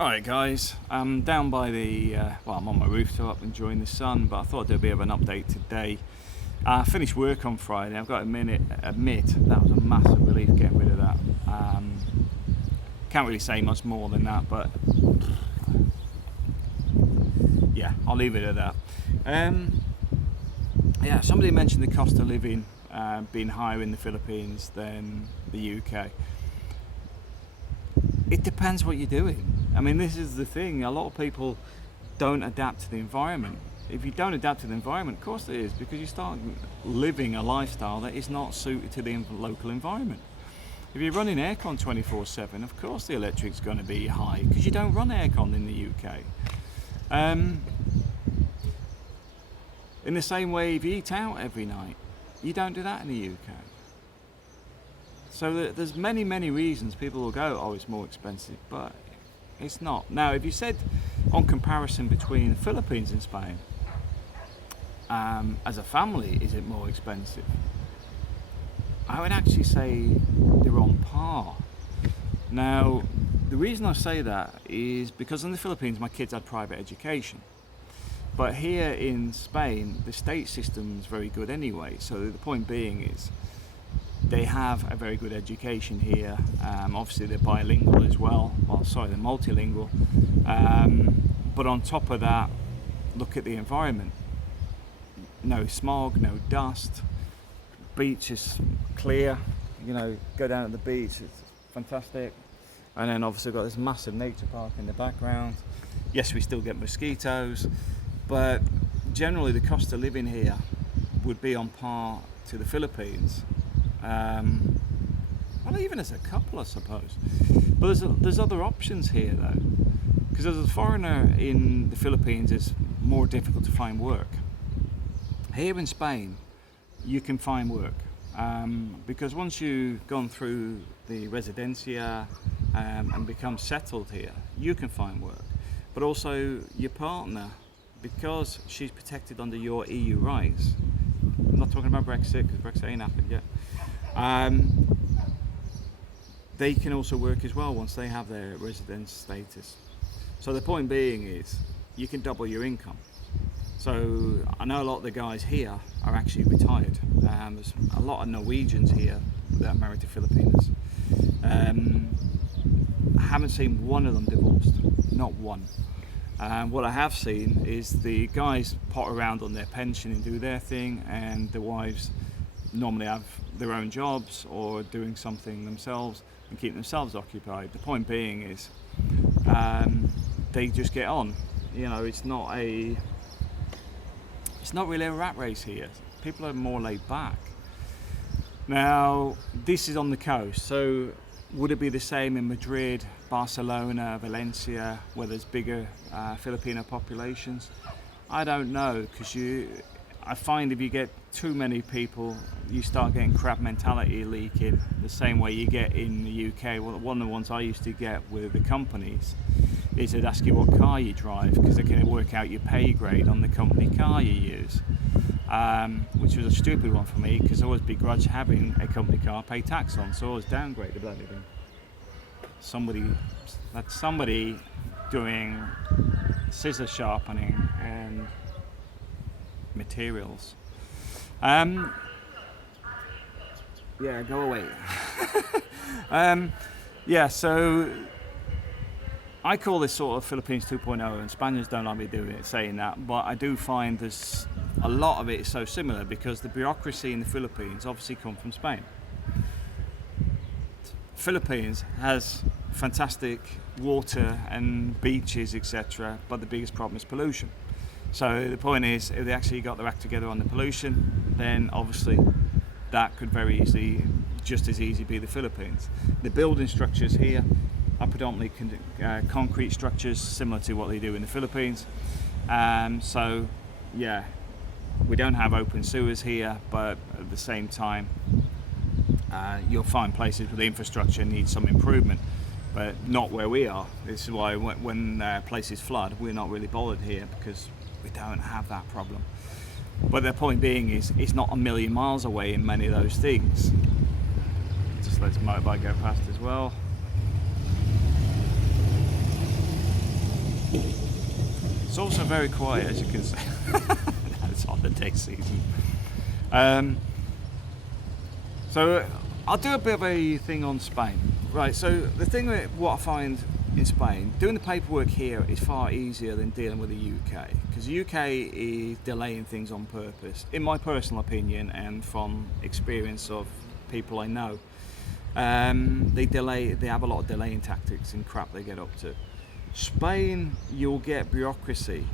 Alright guys, I'm down by the, I'm on my rooftop enjoying the sun, but I thought I'd do a bit of an update today. I finished work on Friday. I've got to admit that was a massive relief getting rid of that. Can't really say much more than that, but yeah, I'll leave it at that. Yeah, somebody mentioned the cost of living being higher in the Philippines than the UK. It depends what you're doing. I mean, this is the thing. A lot of people don't adapt to the environment. If you don't adapt to the environment, of course it is, because you start living a lifestyle that is not suited to the local environment. If you're running aircon 24/7, of course the electric's going to be high, because you don't run aircon in the UK. In the same way, if you eat out every night, you don't do that in the UK. So there's many reasons people will go, oh, it's more expensive, but it's not. Now, if you said on comparison between the Philippines and Spain, as a family, is it more expensive? I would actually say they're on par. Now, the reason I say that is because in the Philippines, my kids had private education. But here in Spain, the state system is very good anyway. So the point being is, they have a very good education here. Obviously they're bilingual as well. They're multilingual. But on top of that, look at the environment. No smog, no dust. Beach is clear. You know, go down to the beach, it's fantastic. And then obviously we've got this massive nature park in the background. Yes, we still get mosquitoes, but generally the cost of living here would be on par to the Philippines. Well, even as a couple, I suppose. But there's other options here, though, because as a foreigner in the Philippines, it's more difficult to find work. Here in Spain, you can find work, because once you've gone through the residencia and become settled here, you can find work. But also your partner, because she's protected under your EU rights. I'm not talking about Brexit, because Brexit ain't happened yet. They can also work as well once they have their residence status. So the point being is, you can double your income. So I know a lot of the guys here are actually retired. There's a lot of Norwegians here that are married to Filipinos. I haven't seen one of them divorced, not one. What I have seen is the guys pot around on their pension and do their thing, and the wives normally have their own jobs or doing something themselves and keep themselves occupied. The point being is, they just get on. You know, it's not really a rat race here. People are more laid back. Now, this is on the coast, so would it be the same in Madrid, Barcelona, Valencia, where there's bigger Filipino populations? I don't know, because I find if you get too many people, you start getting crab mentality leaking the same way you get in the UK. Well, one of the ones I used to get with the companies is they'd ask you what car you drive, because they can work out your pay grade on the company car you use, which was a stupid one for me, because I always begrudge having a company car pay tax on, so I always downgrade the bloody thing. That's somebody doing scissor sharpening and materials. Yeah, go away. Yeah, so I call this sort of Philippines 2.0, and Spaniards don't like me saying that, but I do find there's a lot of it is so similar, because the bureaucracy in the Philippines obviously come from Spain. Philippines has fantastic water and beaches, etc., but the biggest problem is pollution. So the point is, if they actually got their act together on the pollution, then obviously that could very easily, just as easy, be the Philippines. The building structures here are predominantly concrete structures, similar to what they do in the Philippines. So yeah, we don't have open sewers here, but at the same time, you'll find places where the infrastructure needs some improvement, but not where we are. This is why when places flood, we're not really bothered here, because we don't have that problem. But the point being is, it's not a million miles away in many of those things. Just let this motorbike go past as well. also very quiet, as you can see. It's holiday season. So I'll do a bit of a thing on Spain. Right, so the thing with what I find in Spain, doing the paperwork here is far easier than dealing with the UK, because the UK is delaying things on purpose, in my personal opinion and from experience of people I know. They have a lot of delaying tactics and crap they get up to. Spain, you'll get bureaucracy,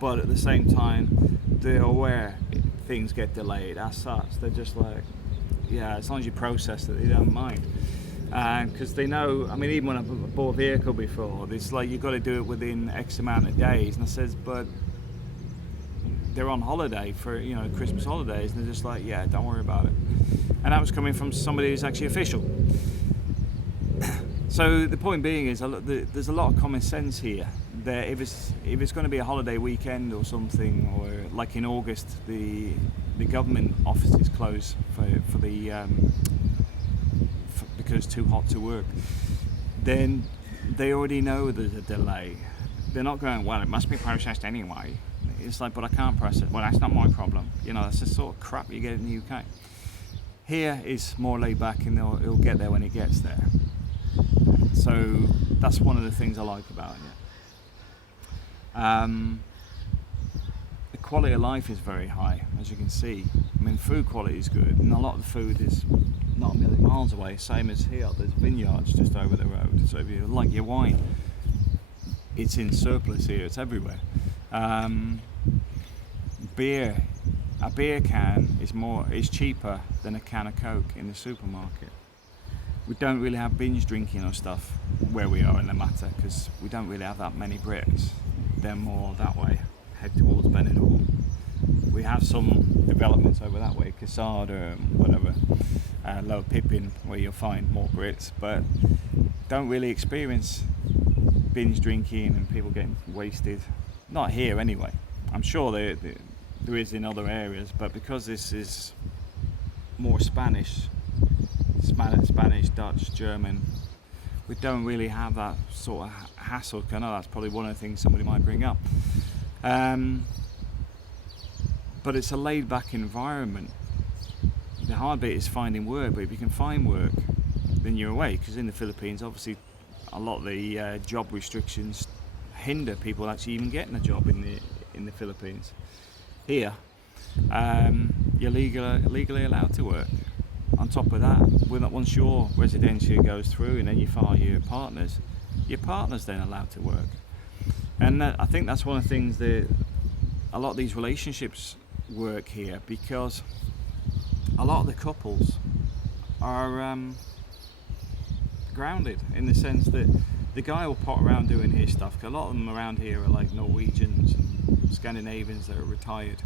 but at the same time they're aware things get delayed as such. They're just like, yeah, as long as you process it, they don't mind. Because they know, I mean, even when I bought a vehicle before, it's like you've got to do it within X amount of days. And I says, but they're on holiday for, Christmas holidays, and they're just like, yeah, don't worry about it. And that was coming from somebody who's actually official. So the point being is, there's a lot of common sense here. That if it's going to be a holiday weekend or something, or like in August, the government offices close because it's too hot to work, then they already know there's a delay. They're not going, well, it must be processed anyway. It's like, but I can't process it. Well, that's not my problem. That's the sort of crap you get in the UK. Here is more laid back, and it'll get there when it gets there. So that's one of the things I like about it. The quality of life is very high, as you can see. I mean, food quality is good, and a lot of the food is not a million miles away, same as here. There's vineyards just over the road, so if you like your wine, it's in surplus here, it's everywhere. Beer, a beer can is cheaper than a can of Coke in the supermarket. We don't really have binge drinking or stuff where we are in the matter, because we don't really have that many Brits. They're more that way, head towards Benidorm. We have some developments over that way, Casada and whatever, Lower Pippin, where you'll find more Brits, but don't really experience binge drinking and people getting wasted. Not here anyway. I'm sure there is in other areas, but because this is more Spanish, Dutch, German, we don't really have that sort of hassle. I know that's probably one of the things somebody might bring up. But it's a laid-back environment. The hard bit is finding work, but if you can find work, then you're away. Because in the Philippines, obviously, a lot of the job restrictions hinder people actually even getting a job in the Philippines. Here, you're legally allowed to work. On top of that, once your residency goes through and then you file your partner's then allowed to work. And I think that's one of the things that a lot of these relationships work here, because a lot of the couples are grounded in the sense that the guy will pot around doing his stuff. A lot of them around here are like Norwegians and Scandinavians that are retired.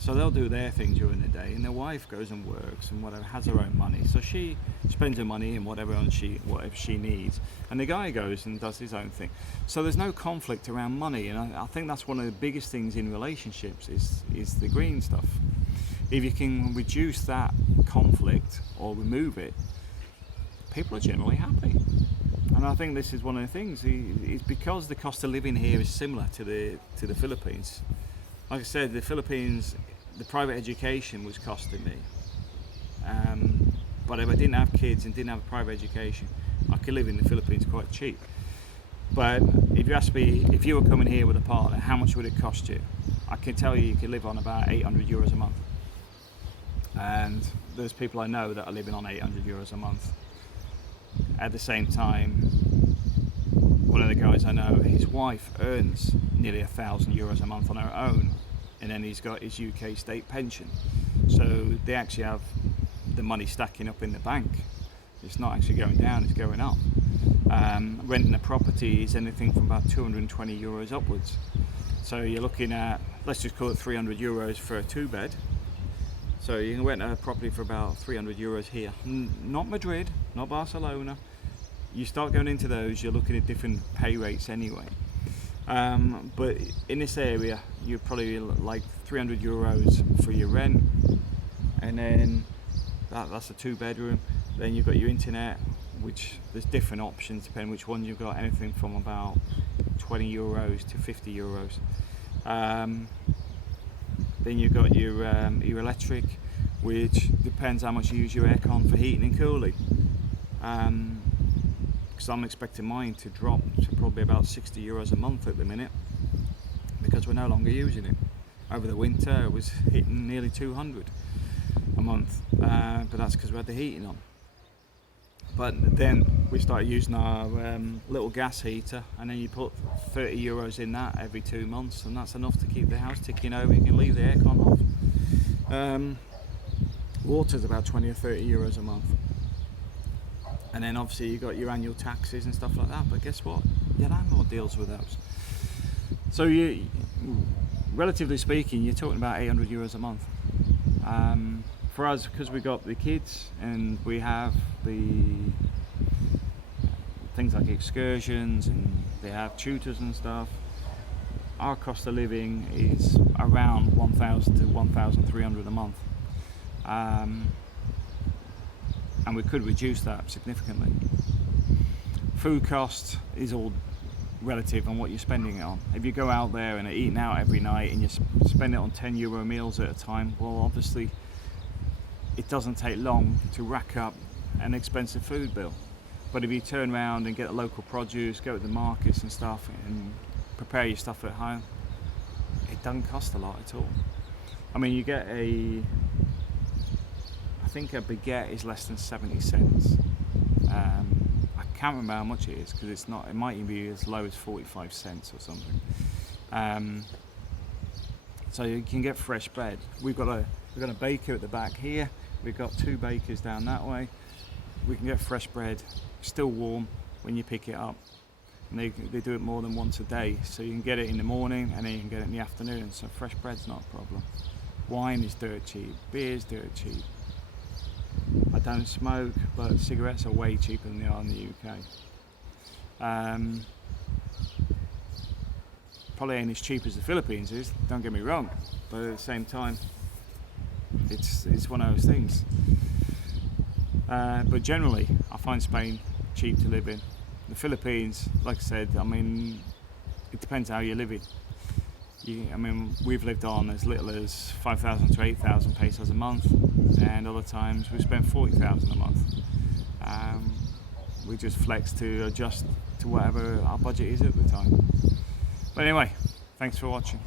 So they'll do their thing during the day, and their wife goes and works and whatever, has her own money. So she spends her money in whatever she needs, and the guy goes and does his own thing. So there's no conflict around money, and I think that's one of the biggest things in relationships is the green stuff. If you can reduce that conflict or remove it, people are generally happy. And I think this is one of the things. It's because the cost of living here is similar to the Philippines. Like I said, the Philippines, the private education was costing me. But if I didn't have kids and didn't have a private education, I could live in the Philippines quite cheap. But if you ask me, if you were coming here with a partner, how much would it cost you? I can tell you could live on about 800 euros a month. And there's people I know that are living on 800 euros a month. At the same time, one of the guys I know, his wife earns nearly 1,000 euros a month on her own, and then he's got his UK state pension. So they actually have the money stacking up in the bank. It's not actually going down, it's going up. Renting a property is anything from about 220 euros upwards. So you're looking at, let's just call it 300 euros for a 2-bed. So you can rent a property for about 300 euros here. Not Madrid, not Barcelona. You start going into those, you're looking at different pay rates anyway. But in this area, you're probably like 300 euros for your rent, and then that's a 2-bedroom. Then you've got your internet, which there's different options depending which one you've got. Anything from about 20 euros to 50 euros. Then you've got your electric, which depends how much you use your aircon for heating and cooling. Because I'm expecting mine to drop to probably about 60 euros a month at the minute, because we're no longer using it. Over the winter it was hitting nearly 200 a month, but that's because we had the heating on. But then we started using our little gas heater, and then you put 30 euros in that every 2 months, and that's enough to keep the house ticking over. You can leave the aircon off. Water's about 20 or 30 euros a month. And then obviously you got your annual taxes and stuff like that, but guess what? Your landlord deals with those. So you, relatively speaking, you're talking about 800 euros a month. For us, because we got the kids and we have the things like excursions and they have tutors and stuff, our cost of living is around 1,000 to 1,300 a month. And we could reduce that significantly. Food cost is all relative on what you're spending it on. If you go out there and are eating out every night and you spend it on 10 euro meals at a time, well, obviously it doesn't take long to rack up an expensive food bill. But if you turn around and get local produce, go to the markets and stuff and prepare your stuff at home, it doesn't cost a lot at all. I mean, you get I think a baguette is less than 70 cents. I can't remember how much it is, because it's not, it might even be as low as 45 cents or something. So you can get fresh bread. We've got a baker at the back here. We've got 2 bakers down that way. We can get fresh bread, still warm when you pick it up. And they do it more than once a day. So you can get it in the morning and then you can get it in the afternoon. So fresh bread's not a problem. Wine is dirt cheap. Beer's dirt cheap. I don't smoke, but cigarettes are way cheaper than they are in the UK. Probably ain't as cheap as the Philippines is, don't get me wrong, but at the same time, it's one of those things. But generally, I find Spain cheap to live in. The Philippines, like I said, I mean, it depends how you're living. I mean, we've lived on as little as 5,000 to 8,000 pesos a month, and other times we've spent 40,000 a month. We just flex to adjust to whatever our budget is at the time. But anyway, thanks for watching.